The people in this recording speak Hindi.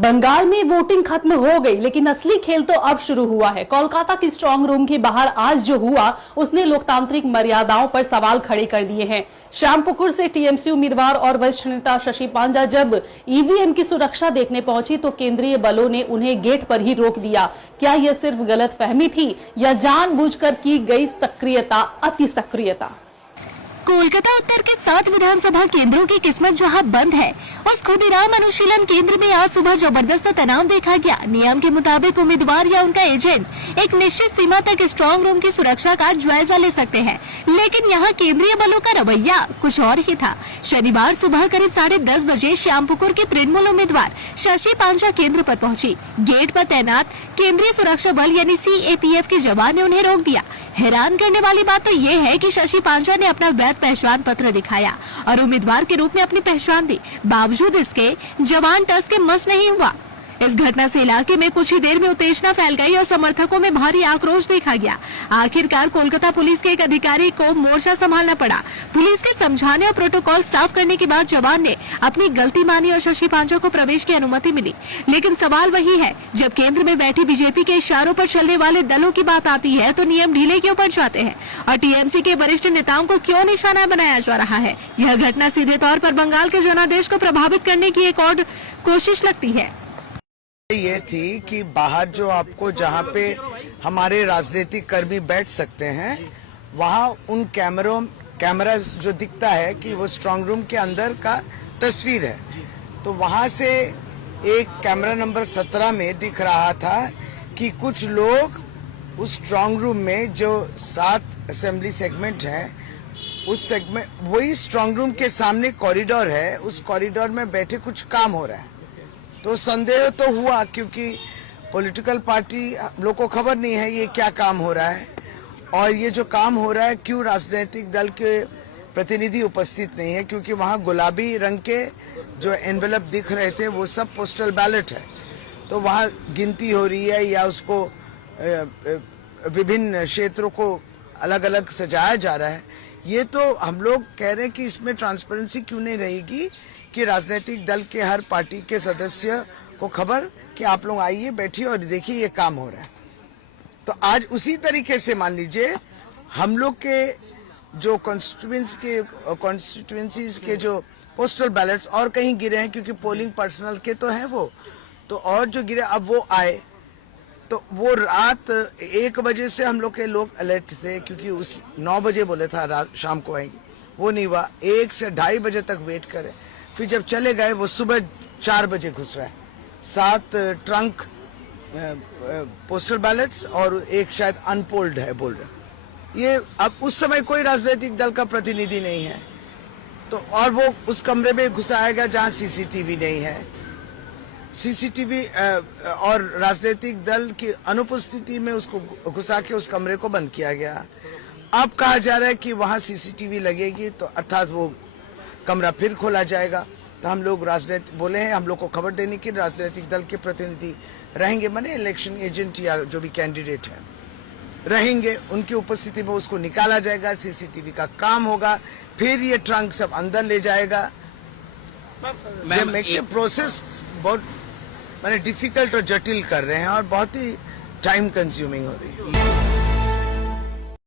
बंगाल में वोटिंग खत्म हो गई, लेकिन असली खेल तो अब शुरू हुआ है। कोलकाता की स्ट्रांग रूम के बाहर आज जो हुआ उसने लोकतांत्रिक मर्यादाओं पर सवाल खड़े कर दिए हैं। श्यामपुकुर से टीएमसी उम्मीदवार और वरिष्ठ नेता शशि पांजा जब ईवीएम की सुरक्षा देखने पहुंची तो केंद्रीय बलों ने उन्हें गेट पर ही रोक दिया। क्या यह सिर्फ गलतफहमी थी या जानबूझकर की गई सक्रियता, अति सक्रियता? कोलकाता उत्तर के 7 विधानसभा केंद्रों की किस्मत जहां बंद है, उस खुदीराम अनुशीलन केंद्र में आज सुबह जबरदस्त तनाव देखा गया। नियम के मुताबिक उम्मीदवार या उनका एजेंट एक निश्चित सीमा तक स्ट्रांग रूम की सुरक्षा का जायजा ले सकते हैं, लेकिन यहां केंद्रीय बलों का रवैया कुछ और ही था। शनिवार सुबह करीब 10:30 बजे श्यामपुकुर के तृणमूल उम्मीदवार शशि पांजा केंद्र पर पहुंची। गेट पर तैनात केंद्रीय सुरक्षा बल यानी सीएपीएफ के जवान ने उन्हें रोक दिया। हैरान करने वाली बात तो ये है कि शशि पांजा ने अपना वैध पहचान पत्र दिखाया और उम्मीदवार के रूप में अपनी पहचान दी। बावजूद इसके जवान टस के मस नहीं हुआ। इस घटना से इलाके में कुछ ही देर में उत्तेजना फैल गई और समर्थकों में भारी आक्रोश देखा गया। आखिरकार कोलकाता पुलिस के एक अधिकारी को मोर्चा संभालना पड़ा। पुलिस के समझाने और प्रोटोकॉल साफ करने के बाद जवान ने अपनी गलती मानी और शशि पांजा को प्रवेश की अनुमति मिली। लेकिन सवाल वही है, जब केंद्र में बैठी बीजेपी के इशारों पर चलने वाले दलों की बात आती है तो नियम ढीले क्यों पड़ जाते हैं और टीएमसी के वरिष्ठ नेताओं को क्यों निशाना बनाया जा रहा है? यह घटना सीधे तौर पर बंगाल के जनादेश को प्रभावित करने की एक और कोशिश लगती है। ये थी कि बाहर जो आपको जहाँ पे हमारे राजनीतिक कर्मी बैठ सकते हैं, वहाँ उन कैमरा जो दिखता है कि वो स्ट्रांग रूम के अंदर का तस्वीर है। तो वहाँ से एक कैमरा नंबर 17 में दिख रहा था कि कुछ लोग उस स्ट्रांग रूम में जो 7 असेंबली सेगमेंट है, उस सेगमेंट वही स्ट्रांग रूम के सामने कॉरिडोर है, उस कॉरिडोर में बैठे कुछ काम हो रहा है। तो संदेह तो हुआ, क्योंकि पॉलिटिकल पार्टी लोग को खबर नहीं है ये क्या काम हो रहा है और ये जो काम हो रहा है क्यों राजनीतिक दल के प्रतिनिधि उपस्थित नहीं है, क्योंकि वहाँ गुलाबी रंग के जो एनवेलप दिख रहे थे वो सब पोस्टल बैलेट है। तो वहाँ गिनती हो रही है या उसको विभिन्न क्षेत्रों को अलग अलग सजाया जा रहा है। ये तो हम लोग कह रहे हैं कि इसमें ट्रांसपेरेंसी क्यों नहीं रहेगी कि राजनीतिक दल के हर पार्टी के सदस्य को खबर कि आप लोग आइए, बैठिए और देखिए ये काम हो रहा है। तो आज उसी तरीके से मान लीजिए हम लोग के जो कॉन्स्टिट्यूएंसीज के जो पोस्टल बैलेट्स और कहीं गिरे हैं, क्योंकि पोलिंग पर्सनल के तो हैं वो, तो और जो गिरे अब वो आए, तो वो रात 1 बजे से हम लोग के लोग अलर्ट थे, क्योंकि उस 9 बजे बोले था रात शाम को आएंगे, वो नहीं हुआ। 1 से 2:30 बजे तक वेट करे, फिर जब चले गए वो सुबह 4 बजे घुस रहा है। 7 ट्रंक पोस्टल बैलेट्स और एक शायद अनपोल्ड है बोल रहे। ये अब उस समय कोई राजनीतिक दल का प्रतिनिधि नहीं है, तो और वो उस कमरे में घुसाया गया जहां सीसीटीवी नहीं है। सीसीटीवी और राजनीतिक दल की अनुपस्थिति में उसको घुसा के उस कमरे को बंद किया गया। अब कहा जा रहा है कि वहां सीसीटीवी लगेगी तो अर्थात वो कमरा फिर खोला जाएगा। तो हम लोग राजनीतिक बोले हैं, हम लोग को खबर देने के राजनीतिक दल के प्रतिनिधि रहेंगे, माने इलेक्शन एजेंट या जो भी कैंडिडेट है रहेंगे, उनकी उपस्थिति में उसको निकाला जाएगा, सीसीटीवी का काम होगा, फिर ये ट्रंक सब अंदर ले जाएगा। प्रोसेस बहुत माने डिफिकल्ट और जटिल कर रहे हैं और बहुत ही टाइम कंज्यूमिंग हो रही है।